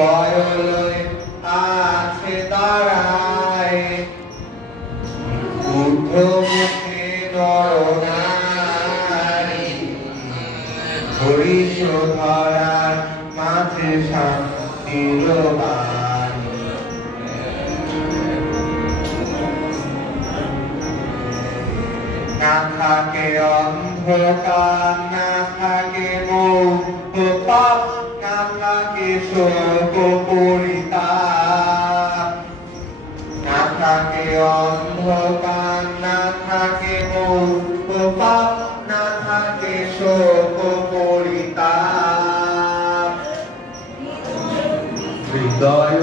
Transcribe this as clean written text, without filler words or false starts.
হৃদয় লয়ে আছে দাঁড়ায় ঊর্ধ্বমুখে নরনারী হরিষ ধরার মাঝে শান্তির বাণী না থাকে অন্ধকার না থাকে মৌন না থাকে শোক পরিতাপ না থাকে অন্ধকার না থাকে মৌন না থাকে শোক পরিতাপ হৃদয়